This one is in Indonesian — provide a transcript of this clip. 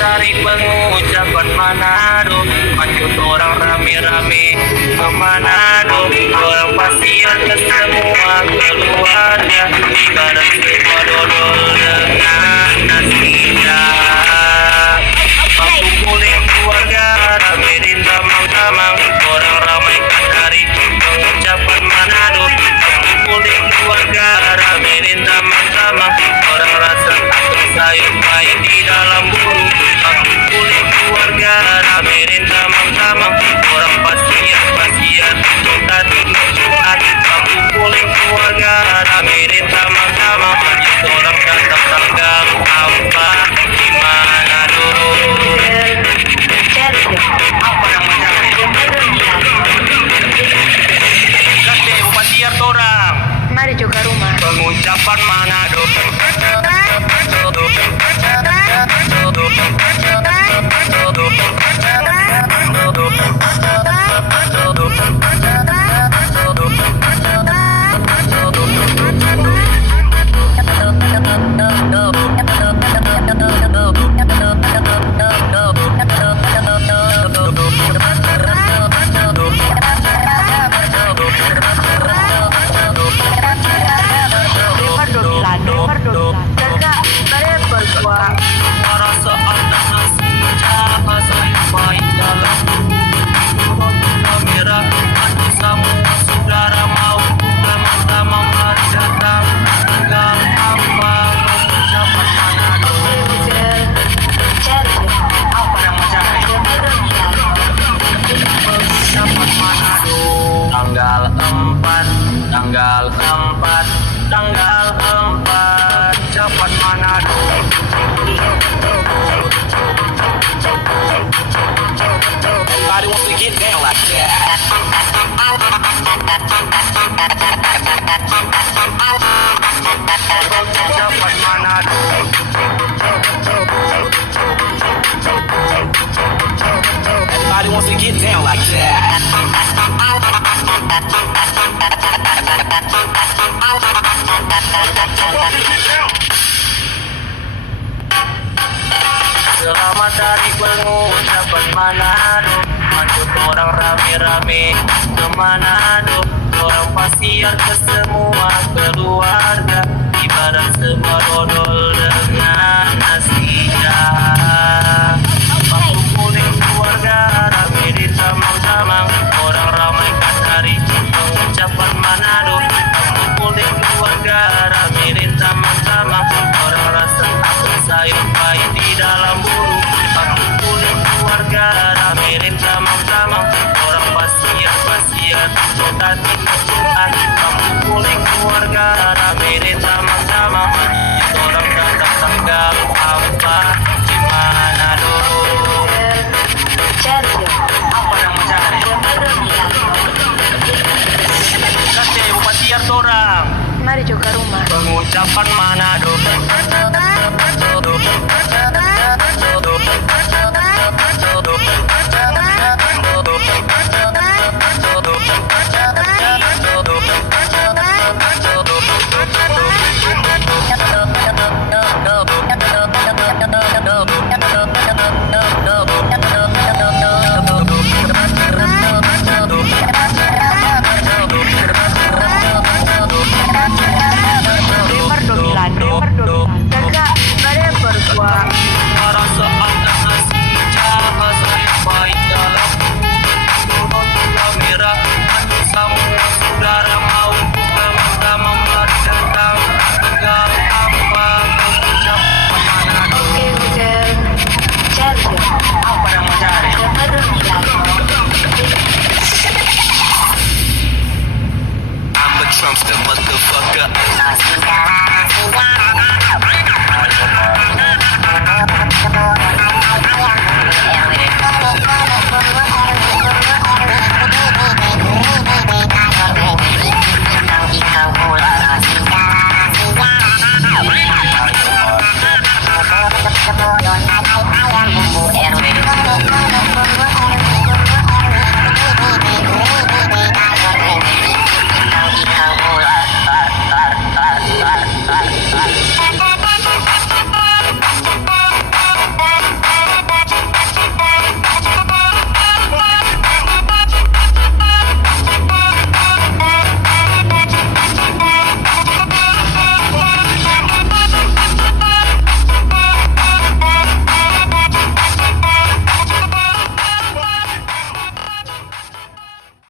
dari pengucapan Manado, lanjut orang rame-rame ke Manado. Orang pasir ke semua keluarga, ibarat semua dodol dengan nasi dah. Kumpulin keluarga, rame di tamang-tamang. Orang ramaikan dari pengucapan Manado. Kumpulin keluarga, rame di tamang-tamang. Orang rasa takut sayur main di dalam buru. Kumpulin keluarga, rame di tamang-tamang. Orang pasien tadi curhat. Kumpulin keluarga, rame di tamang-tamang. Orang datang tanggal apa di Manado. Apa namanya? Gede Bupatiar orang. Mari juga rumah. Pengucapan Manado. Tanggal 4 Capat Manado. Everybody wants to get down like that. Capat Manado. Everybody wants to get down like that. Selamat dari pengucapan Manado, lanjut orang rame-rame ke Manado. Orang pasir ke semua keluarga, ibarat semua dodol dengan nasi dah.